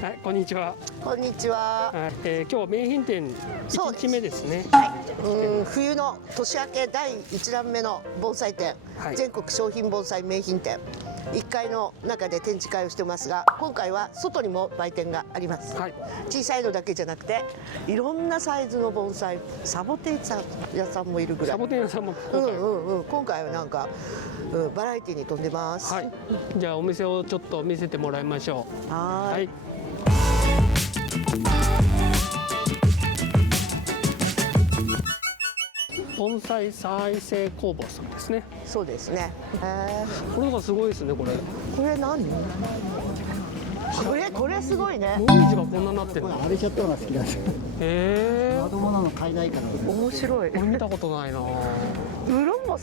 はい、こんにちは。こんにちは。今日名品店1日目ですね。冬の年明け第1弾目の盆栽展、はい、全国商品盆栽名品展1階の中で展示会をしてますが、今回は外にも売店があります、はい、小さいのだけじゃなくていろんなサイズの盆栽、サボテン屋さんもいるぐらい。サボテン屋さんも今回はなんか、バラエティに富んでます、はい、じゃあお店をちょっと見せてもらいましょう。はい、盆栽再生工房さんですね。そうですね。これがすごいですね。これ何？これすごいね。モミジがこんななってる。荒れちゃったのが好きなんですよ。まともなの買えないから。面白い。これ見たことないな。うろっ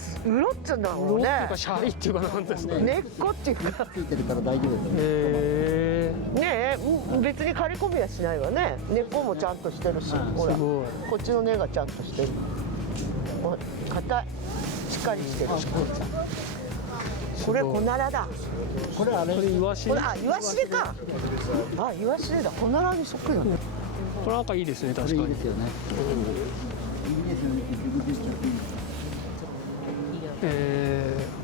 つうんだもんね。うろっていうかシャイっていうかなんですね。根っこっていうか。ついてるから大丈夫です。ねえ、別に刈り込みはしないわね。根っこもちゃんとしてるし、ほら、こっちの根がちゃんとしてる。硬い、しっかりしてる。これコナラだ。これあれイワシ。イワシレか。イワシレだ。コナラにそっくりだね。これなんかいいですね。確かに。いいですよね。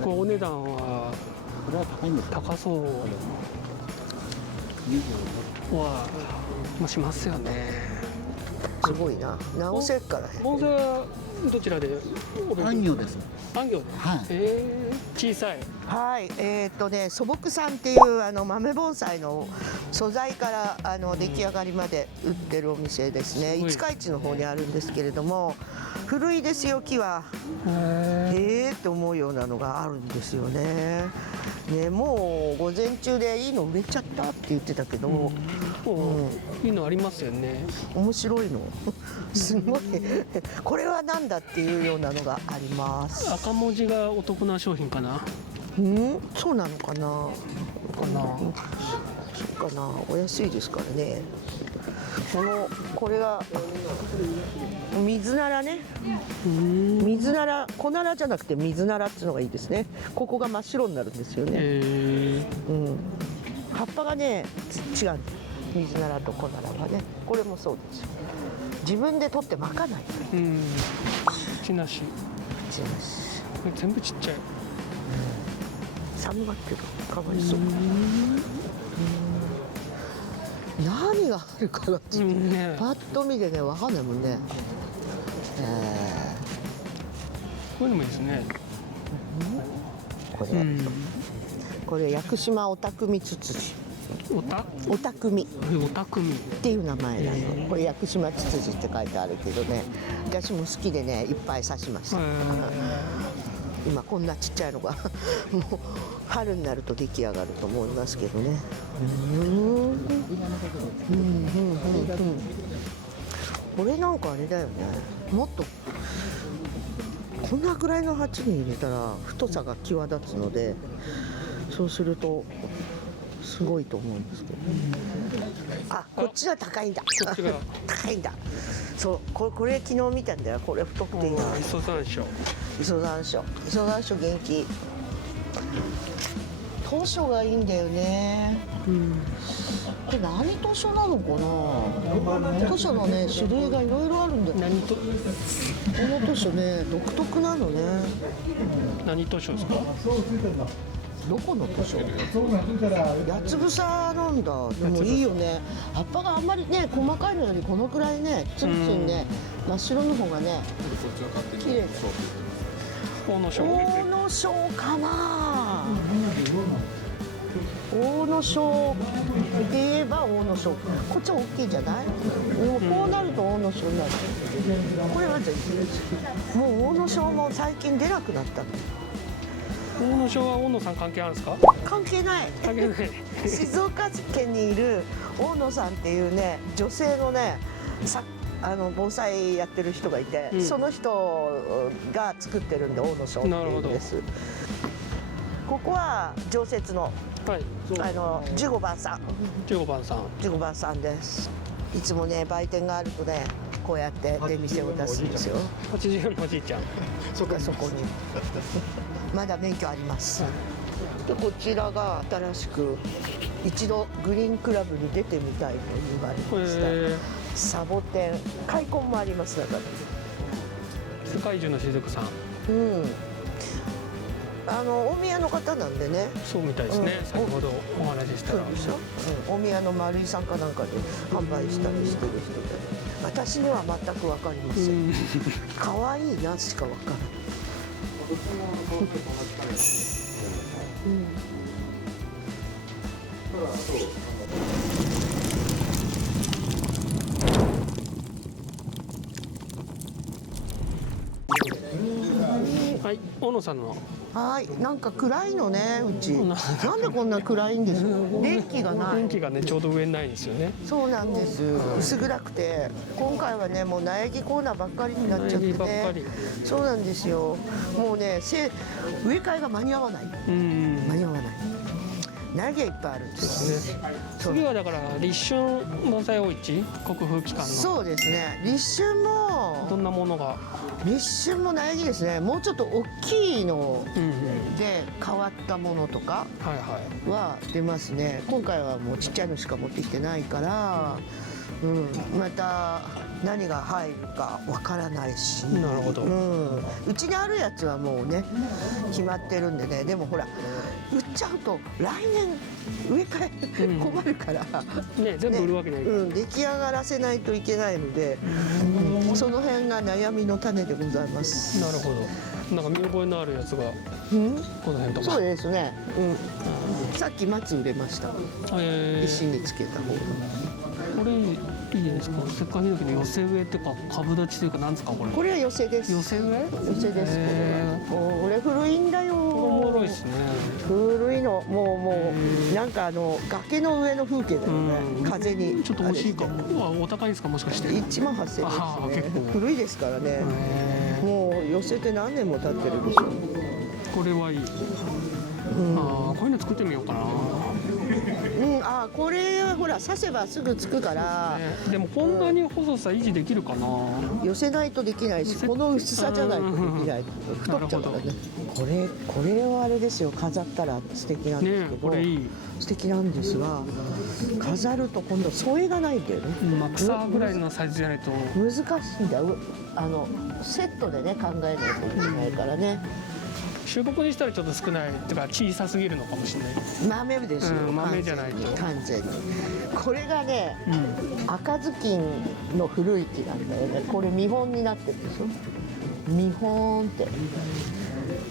これお値段はこれは高いんですか。高そうはしますよね。すごいな。直せっからね。盆栽はどちらで？安行です。安行で。はい。小さい。はい。素朴さんっていう豆盆栽の素材から出来上がりまで売ってるお店ですね。五日市の方にあるんですけれども、古いですよ木は。って思うようなのがあるんですよね。ね、もう午前中でいいの売れちゃったって言ってたけど、いいのありますよね。面白いのすごいこれはなんだっていうようなのがあります。赤文字がお得な商品かな。そうなのかな。そうかな。お安いですからね。これが水ならね。水なら、小ならじゃなくて水ならっていうのがいいですね。ここが真っ白になるんですよね。葉っぱがね違う。水ならと小ならはね。これもそうですよ。自分で取ってまかない。ちなし。全部ちっちゃい。寒がってる。かわいそう。何があるかなって、パッと見でねわかんないもんね。こういうのもいいですね。これ屋久島おたくみつつじ。おたくみっていう名前なの。これ屋久島つつじって書いてあるけどね、私も好きでねいっぱい刺しました。今こんなちっちゃいのがもう春になると出来上がると思いますけどね。これなんかあれだよね。もっとこんなぐらいの鉢に入れたら太さが際立つので、そうするとすごいと思うんですけど、こっちは高いんだ。高いんだ。そう、これ昨日見たんだよ。これ太くていいな。磯山椒元気。図書がいいんだよね。これ何図書なのかな。図書のね種類がいろいろあるんだよ。この図書ね独特なのね。何図書ですか。どこの図書？八つ房なんだ。でもいいよね。葉っぱがあんまりね細かいのよりこのくらいねツンツンね真っ白の方がね綺麗。大野省かな。大野省で言えば大野省。こっちは大きいじゃない。こうなると大野省になる。これはもう大野省も最近出なくなった。大野省は大野さん関係あるんですか。関係ない。静岡県にいる大野さんっていうね女性のね盆栽やってる人がいて、その人が作ってるんで大野省っていうんです。ここは常設の15番さんです。いつもね売店があるとねこうやって出店を出すんですよ。80のおじいちゃん。そこにまだ免許あります。でこちらが新しく一度グリーンクラブに出てみたいと言われましたサボテン、開墾もありますだから。世界中の雫さん。大宮の方なんでね。そうみたいですね、先ほどお話ししたら。そうでしょ、大宮の丸井さんかなんかで販売したりしてる人で、私には全く分かりません。可愛いなしか分からない。はい、大野さんの。はい、なんか暗いのね、うち。なんでこんな暗いんですか。電気がない。電気がね、ちょうど上にないんですよね。そうなんです。薄暗くて、今回はね、もう苗木コーナーばっかりになっちゃって苗木ばっかねり。そうなんですよ。もうね、植え替えが間に合わない。間に合わない。苗木がいっぱいあるんです。次はだから立春盆栽大市国風期間の。そうですね。立春も。どんなものが。立春も苗木ですね。もうちょっと大きいので変わったものとかは出ますね。今回はもうちっちゃいのしか持ってきてないから、また何が入るかわからないし。なるほど。うちにあるやつはもうね決まってるんでね。でもほら売っちゃうと来年植え替え困るから、ね、全部売るわけない。出来上がらせないといけないので、その辺が悩みの種でございます。なるほど。なんか見覚えのあるやつがこの辺とか。そうですね。さっき松売れました。石につけた方が。これいいですか。せっかくの寄せ植えっていうか株立ちというかなんですかこれ。これは寄せです。寄せ植え？寄せです。これ古いんだよ。おもろいですね。古いのもうなんか崖の上の風景だよね。風に。ちょっと惜しいかも。お高いですかもしかして。18000円ですね。古いですからね。もう寄せて何年も経ってるでしょ。これはいい。こういうの作ってみようかな。これはほら刺せばすぐつくから、でもこんなに細さ維持できるかな。寄せないとできないし、この薄さじゃないとできない。太っちゃうからね。これはあれですよ、飾ったら素敵なんですけど、これいい素敵なんですが、飾ると今度添えがないんだよね。草ぐらいのサイズじゃないと難しいんだよ。セットでね考えないといけないからね。収穫にしたらちょっと少ないっていうか小さすぎるのかもしれない。豆ですよ。豆じゃないと完全に。これがね、赤ずきんの古い木なんだよね。これ見本になってるでしょ。見本って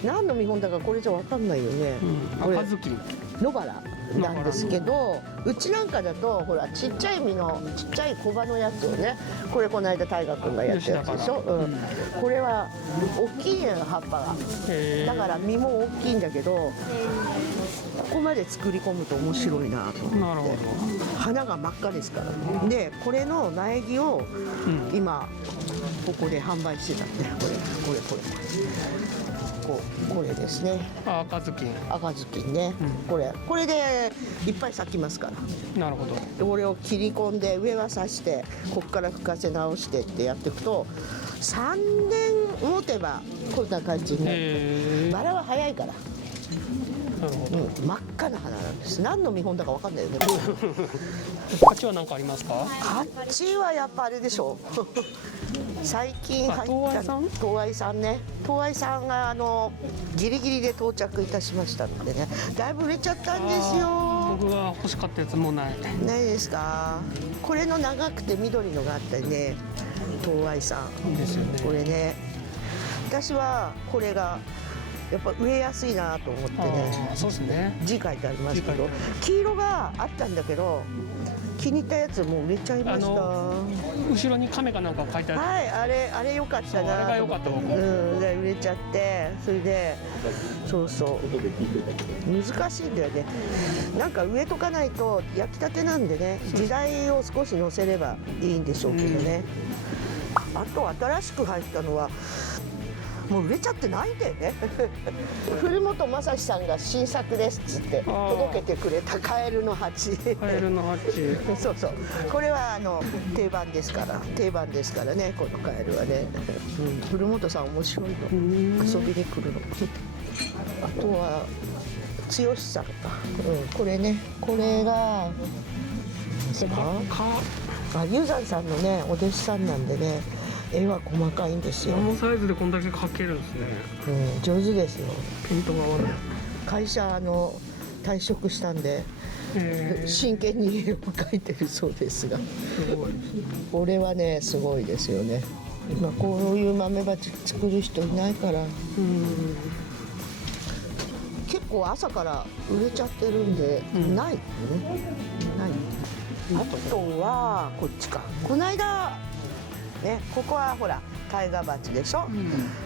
何の見本だかこれじゃ分かんないよね。赤ずきん野原なんですけど、うちなんかだとほらちっちゃい実のちっちゃい小葉のやつをね、これこの間大河君がやったやつでしょ。これは大きいの葉っぱが、だから実も大きいんだけど、ここまで作り込むと面白いなと思って。なるほど。花が真っ赤ですから。でこれの苗木を今ここで販売してたんで、これですね。赤ずきん。赤ずきんね。これでいっぱい咲きますから。なるほど。これを切り込んで上は刺して、ここから深せ直してってやっていくと、3年持てばこんな感じになる。バラは早いから。なるほど。真っ赤な花なんです。何の見本だか分かんないよね。鉢は何かありますか？鉢はやっぱあれでしょう。最近入った東愛さんね。東愛さんがギリギリで到着いたしましたのでね、だいぶ売れちゃったんですよ。僕が欲しかったやつもうない。ないですか？これの長くて緑のがあったりね、東愛さん。ですよね。これね、私はこれがやっぱ植えやすいなと思ってね。そうですね。字書いてありますけど、黄色があったんだけど気に入ったやつもう売れちゃいました。後ろに亀かなんか書いてある。はい、あれ良かったな。あれが良かった僕。で売れちゃって、それでそう難しいんだよね。なんか植えとかないと焼きたてなんでね、時代を少し乗せればいいんでしょうけどね。あと新しく入ったのはもう売れちゃってないんだよね。古本正史さんが新作ですっつって届けてくれたカエルの鉢。カエルの鉢。そうこれは定番ですからね、このカエルはね。古本さん面白いの。遊びに来るの。あとは剛さんか、これね、これがユザンさんのねお弟子さんなんでね、絵は細かいんですよ。このサイズでこんだけ描けるんですね。上手ですよ。ピントが合わない。会社退職したんで真剣に絵を描いてるそうですが、すごい。これはねすごいですよね。今こういう豆鉢作る人いないから、結構朝から売れちゃってるんで、ないよね。ない。あとはこっちか。この間ね、ここはほら大河鉢でしょ、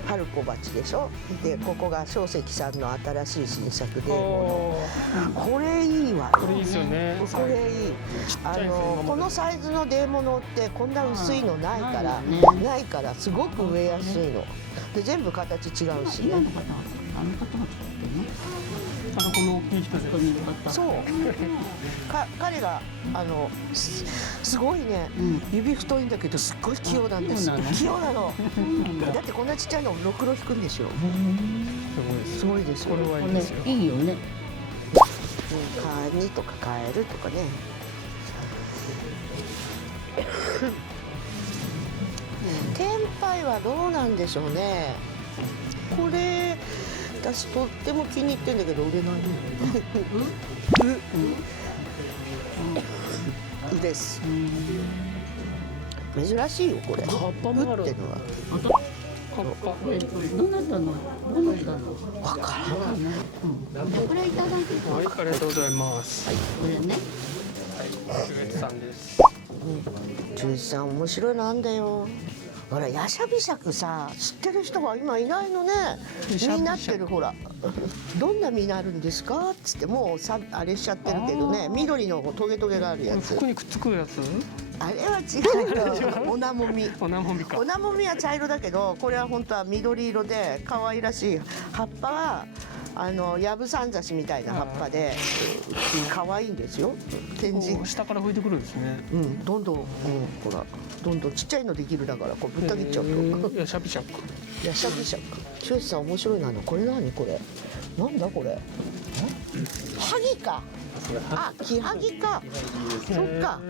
春子鉢でしょ。でここが硝石さんの新しい新作でこれいいわ。これいいですよね。これいい。このサイズのデーモノってこんな薄いのないから、ないからすごく植えやすいの。で全部形違うしね。あの方が作ってるの？この大きい人で。そう。彼がすごいね、指太いんだけどすっごい器用なんです。器用なの。だってこんなちっちゃいのろくろ引くんでしょ。すごいです。これはいいですよ。いいよね。カニとかカエルとかね。天杯はどうなんでしょうね。これ私とっても気に入ってんだけど売れないね。です。珍しいよこれ。葉っぱもある。ってのは。葉っぱ。どなたの？わからん。これいただいて。はい、ありがとうございます。これね。ウエツさんです。ジュースさん面白いのあんだよ。ほらヤシャビシャクさ知ってる人が今いないのね。実になってるほら。どんな実になるんですかっつってもうあれしちゃってるけどね。緑のトゲトゲがあるやつ。服にくっつくやつ？あれは違うよ。オナモミ。おなもみか。オナモミは茶色だけど、これは本当は緑色で可愛らしい。葉っぱはヤブサンザシみたいな葉っぱで可愛いんですよ。天神。下から吹いてくるんですね。どんどん、ほら、どんどんちっちゃいのできるだからこうぶった切っちゃうと。いやシャビシャク。ヤシャビシャク。シュウさん面白いなの。これ何これ？なんだこれ？ハギか。あ、キハギか。そっか。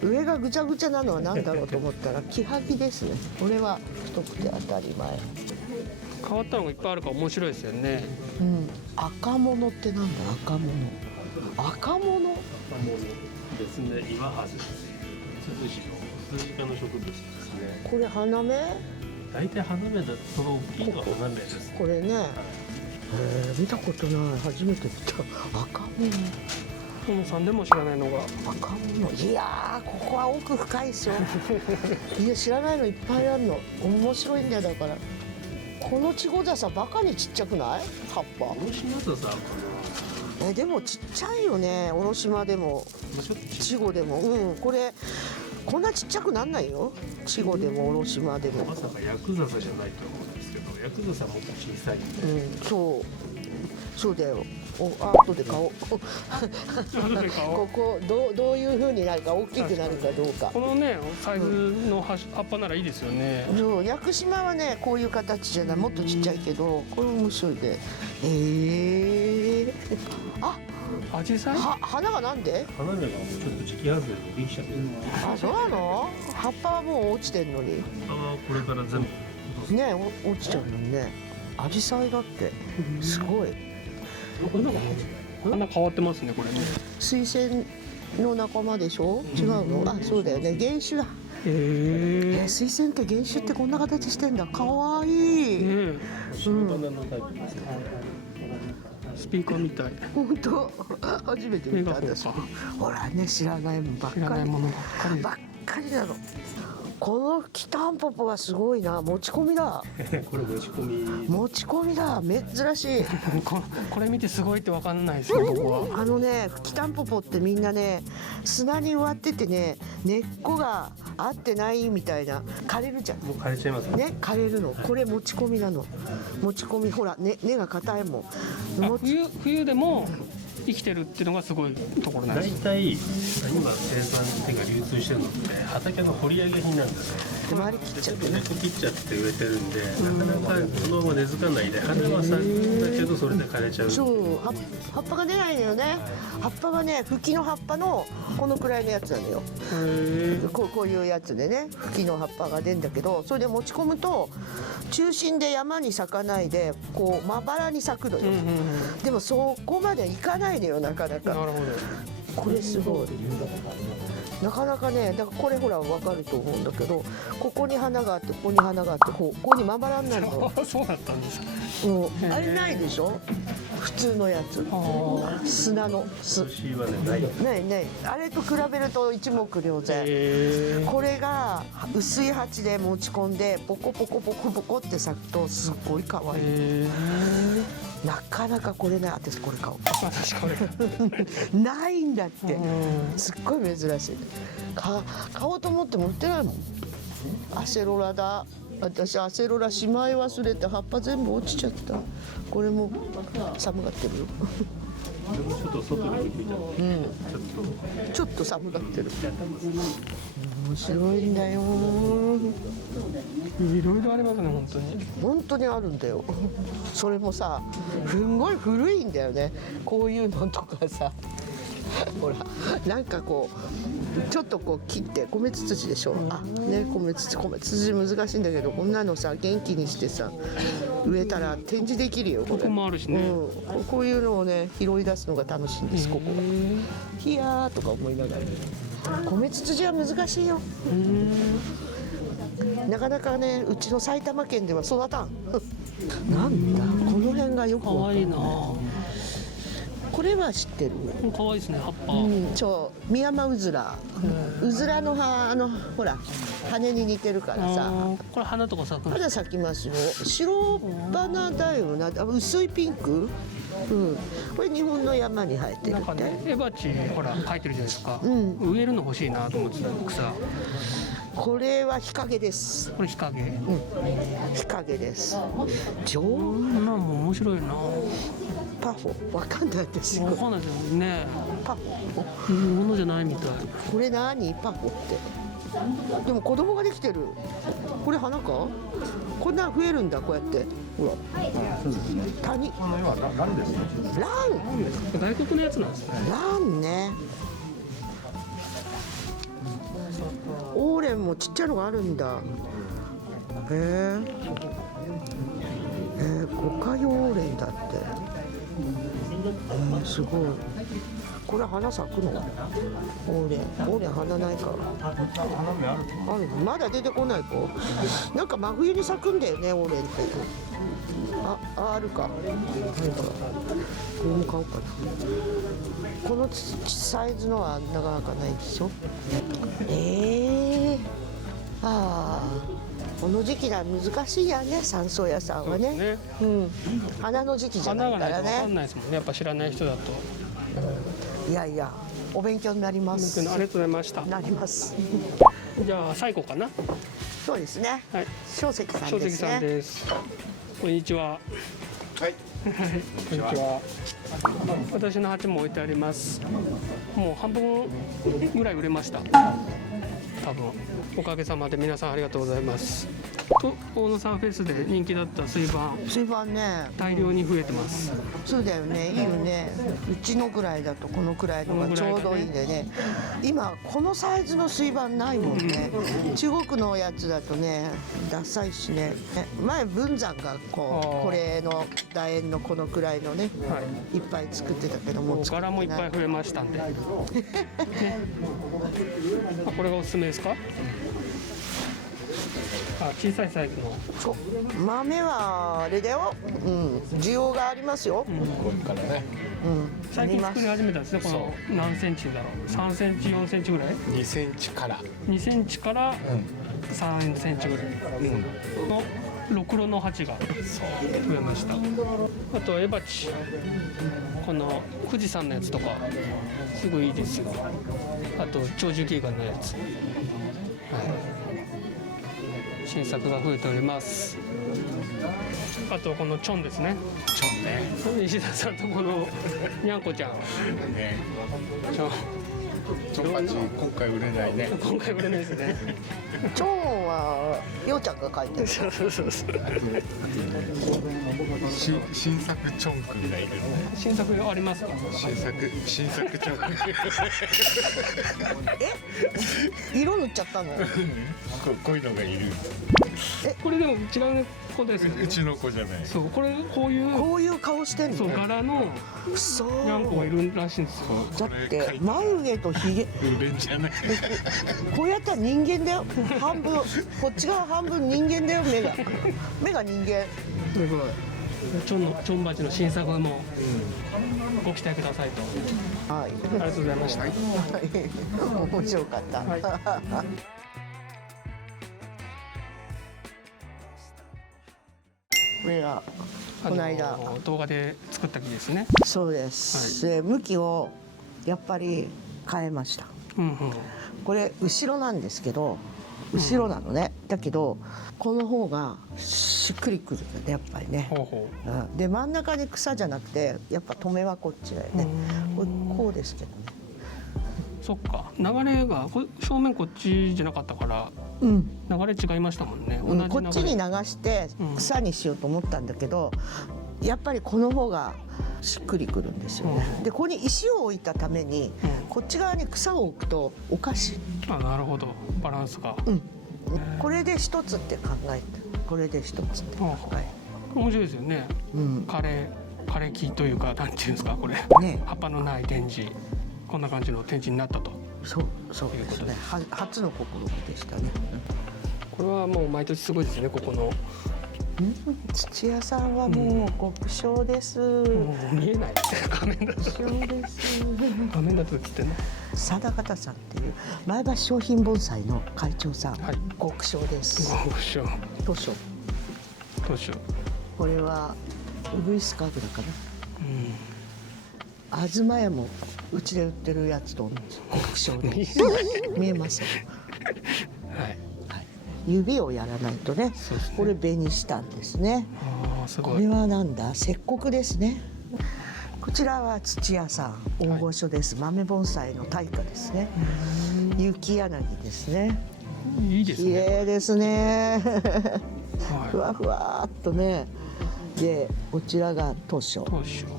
上がぐちゃぐちゃなのは何だろうと思ったらキハギですね。これは太くて当たり前。変わったのがいっぱいあるから面白いですよね。赤物ってなんだ赤物。赤物？ですね、岩ハズです。涼しのスイカの植物ですね。これ花芽？大体花芽だと大きいのは花芽です。これね。見たことない。初めて見た。赤物。トモさんでも知らないのが。赤物。いやーここは奥深いですよ。いや知らないのいっぱいあるの。面白いんだよだから。このチゴザサバカにちっちゃくない？葉っぱ。おろしまささ、でもちっちゃいよね。おろしまでもちょっとチゴでも。これこんなちっちゃくなんないよ。チゴでもおろしまでも。まさかヤクザサじゃないと思うんですけど、ヤクザサもっと小さい。そうだよ。後で買おう。こここどういう風になるか、大きくなるかどうか。このねサイズの葉っぱならいいですよね。そう屋久島はねこういう形じゃない。もっとちっちゃいけどこれ面白いで。アジサイ？花がなんで？花芽がもうちょっと時期外れでできちゃってる。あ、そうなの？葉っぱはもう落ちてんのに。これから全部。ね落ちちゃうのにね。アジサイだってすごい。花変わってますねこれね。水仙の仲間でしょ？違うの？あ、そうだよね。原種だ。水仙って原種ってこんな形してんだ。かわいい。白バナのタイプですね。スピーカーみたい。本当初めて見た私。ほらね知らないもんばっかり。知らないものばっかりなの。このキタンポポはすごいな。持ち込みだ。これ持ち込み。持ち込みだ。珍しい。これ見てすごいってわかんないですよ僕は。キタンポポってみんなね砂に植わっててね根っこが合ってないみたいな枯れるじゃん。もう枯れちゃいますね。枯れるの。これ持ち込みなの。持ち込みほら根が硬いもん。冬でも生きてるっていうのがすごいところなんで大す。体今生産っていうか流通してるのって畑の掘り上げ品なんですよ。周り切っちゃってね。根っこ切っちゃって植えてるんで、なかなかそのまま根付かないで、花は咲くんだけどそれで枯れちゃう。そう葉っぱが出ないのよね。葉っぱはね茎の葉っぱのこのくらいのやつなのよ。こういうやつでね茎の葉っぱが出るんだけど、それで持ち込むと中心で山に咲かないでこうまばらに咲くのよ。でもそこまでいかないのよなかなか。なるほど。これすごい。なかなかね、だからこれほら分かると思うんだけど、ここに花があってここに花があってここにまばらになるの。そうだったんですか。あれないでしょ普通のやつ。砂の巣。年はねない。ないない。あれと比べると一目瞭然。これが薄い鉢で持ち込んでポコポコポコポコって咲くとすっごい可愛い。なかなかこれね、私これ買おう。私これないんだって。すっごい珍しい。買おうと思っても売ってないもん。アセロラだ。私アセロラしまい忘れて葉っぱ全部落ちちゃった。これも寒がってるよ。でもちょっと外に見たら、ちょっと寒がってる。面白いんだよ。いろいろありますね本当に。本当にあるんだよ。それもさ、すんごい古いんだよね。こういうのとかさ。ほらなんかこうちょっとこう切って米つつじでしょ。あね米つつじ難しいんだけど、こんなのさ元気にしてさ植えたら展示できるよこれ。ここもあるしね。こういうのをね拾い出すのが楽しいんですここ。ひやーとか思いながら。米つつじは難しいよ。なかなかねうちの埼玉県では育たん。なんだこの辺がよく可愛いな。これは知ってる。可愛いですね葉っぱ。ミヤマウズラ。うずらの葉ほら羽に似てるからさ。これ花とか咲くんですか。花咲きますよ。白花だよな。薄いピンク。これ日本の山に生えてるなんかねエバチほら描いてるじゃないですか。植えるの欲しいなと思ってた草。これは日陰です。これ日陰。日陰です。こんなんも面白いな。パフォわかんない私。わかんないですよね。パフォ。ものじゃないみたい。これ何パフォって。でも子供ができてる。これ花か？こんなん増えるんだこうやって。ほら。谷。この要はランですね。ラン。外国のやつなんですね。ランね。オーレンもちっちゃいのがあるんだ。五花葉オーレンだって。すごい。これ花咲くの？オーレン花ないか。花芽ある。ある。まだ出てこない子。なんか真冬に咲くんだよねオーレンって。あるか。これも買おうかな。このサイズのはなかなかないでしょ。この時期は難しいやね山荘屋さんはね。花の時期じゃないから花がないと分かんね。ないですもんね。やっぱ知らない人だと。いやいやお勉強になります。ありがとうございました。なります。じゃあ最後かな。そうですね。はい。小石さん正ですね。直さんです。こんにちは。はい。こんにちは。私の鉢も置いてあります。もう半分ぐらい売れました。多分おかげさまで皆さんありがとうございます。と大野さんフェスで人気だった水盤水盤ね。大量に増えてます。そうだよね。いいよね。うちのぐらいだとこのくらいのがちょうどいいんでね。今このサイズの水盤ないもんね。中国のやつだとね、ダサいしね。前文山がこれの楕円のこのくらいのね、いっぱい作ってたけども、柄もいっぱい増えましたんで。これがおすすめですか？小さいサイズの。豆はあれだよ。需要がありますよ。これからね。最近作り始めたんですね。この何センチだろう。3センチ4センチぐらい2センチから。2センチから3センチぐらいのろくろの鉢が増えました。あとエバチ、この富士山のやつとかすごいいいですよ。あと長寿ギガのやつ、新作が増えております。あとこのチョンですね。ちょんね。石田さんとこのにゃんこちゃん。ね。チョンちょんぱち今回売れないね。今回売れないですね。チョンはようちゃんが書いてる。そうそうそうそう。新作チョンくんがいるね。新作ありますか？新作チョンくん。色塗っちゃったの。こういうのがいる。これでも違う子ですよね。うちの子じゃない。そうこれこういうこういう顔してんそうの。柄のそう。にゃんこがいるらしいんですよ。だって眉毛とひげ、売れんじゃない。こうやったら人間だよ。半分、こっち側半分人間だよ、目が人間。すごい。チョンバチの新作もご期待くださいと。はい。ありがとうございました。面白かった。これがこの間、動画で作った木ですね。そうです。で向きをやっぱり変えました。うんうん。これ後ろなんですけど、後ろなのね。だけどこの方がしっくりくるんだね、やっぱりね。ほうほう。うん、で真ん中に草じゃなくてやっぱ止めはこっちだよね。こうですけどね。そっか。流れが正面こっちじゃなかったからうん。流れ違いましたもんね。うん、こ同っちにじ流れ。流して草にしようと思ったんだけど、やっぱりこの方がしっくりくるんですよね。でここに石を置いたために、こっち側に草を置くとおかしい。あ、なるほど。バランスが。これで一つって考えて、これで一つって考え面白いですよね。うん枯れ木というかなんていうんですかこれ。ね。葉っぱのない展示。こんな感じの展示になったと。そうですね。初の試みでしたね。これはもう毎年すごいですね。ここの。土屋さんはもう極小です。もう見えない。画面だと。極小です。画面だと映ってんの。貞方さんっていう前橋商品盆栽の会長さん、はい極小です。どうしよう。図書。どうしよう。これはウグイスカグラかな。うん。東屋もうちで売ってるやつと同じ極小です。見えますよ。はい。指をやらないとね。そうですねこれ紅したんですね。ああすごい。これはなんだ、石膏ですね。こちらは土屋さん、大御所です。豆盆栽の大家ですね。雪柳ですね。いいです綺ね。麗ですね。ふはわふわっとね。で、こちらが図書い。。どうしよう。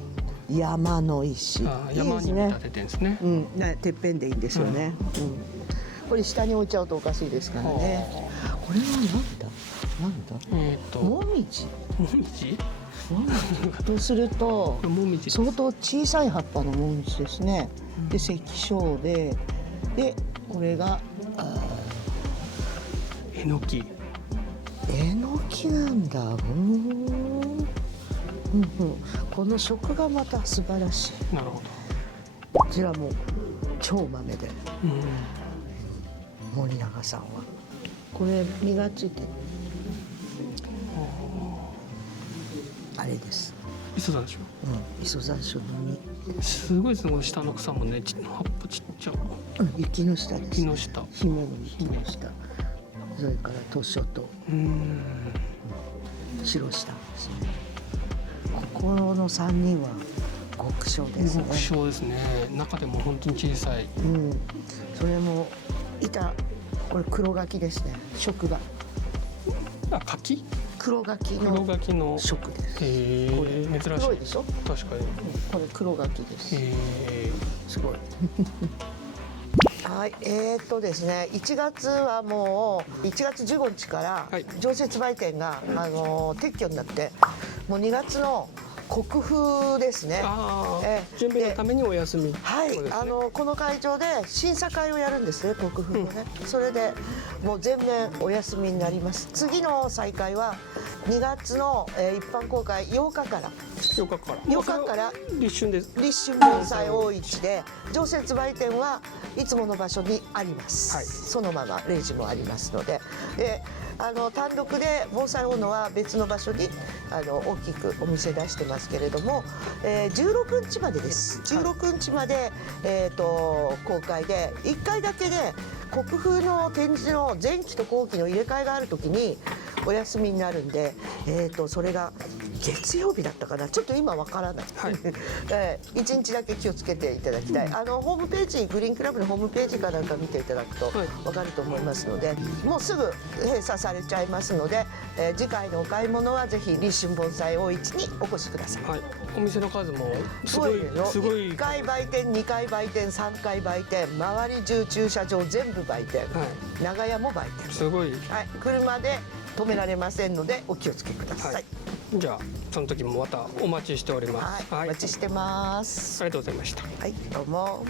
山の石。あーいい山ですねに見立。ててんですね。うん、てっぺんでいいんですよね。うん。これ下に置いちゃうとおかしいですからね。これはなんだ。もみじ。もみじ？とするとこれもみじ。相当小さい葉っぱのもみじですね。で石椒でこれがえのき。えのきなんだ。この食がまた素晴らしい。なるほど。こちらも超豆でうん。森永さんはこれ実がついてる。あれです。磯山椒。磯山椒の実。すごいですね。この下の草もね、葉っぱちっちゃ。雪の下です。木の下。姫の雪の下。それから図書と白下ですね。ここの3人は極小ですね。極小ですね。中でも本当に小さい。それもこれ黒柿ですね。食があ、柿？黒柿黒の柿の。食です。へこれえ、珍しい。黒いでしょ。確かに。これ黒柿です。へえ。すごい。はい、ですね、1月はもう1月15日からはい常設売店が撤去になってもう2月の国風ですね。ああ、準準備のためにお休み。はい、そうですねこの会場で審査会をやるんですね、国風のね。それでもう全面お休みになります。次の再開は2月の、一般公開8日から8日から。 8日から立春です。立春盆栽大市で常設売店はいつもの場所にあります、はい、そのままレジもありますので、単独で盆栽大野は別の場所に大きくお店出してますけれども、16日までです。16日まで、公開で1回だけで国風の展示の前期と後期の入れ替えがある時にお休みになるんで、それが月曜日だったかな、ちょっと今わからない、はい1日だけ気をつけていただきたい、ホームページ、グリーンクラブのホームページかなんか見ていただくとはいわかると思いますので、もうすぐ閉鎖されちゃいますので、次回のお買い物はぜひ立春盆栽大市にお越しください。はい、お店の数もすごいすごい、1回売店、2回売店、3回売店、周り中駐車場全部売店、は長屋も売店、すごい。はい、車で止められませんのでお気をつけください。はい、じゃあその時もまたお待ちしております。はい、お待ちしてます。ありがとうございました。はい、どうも。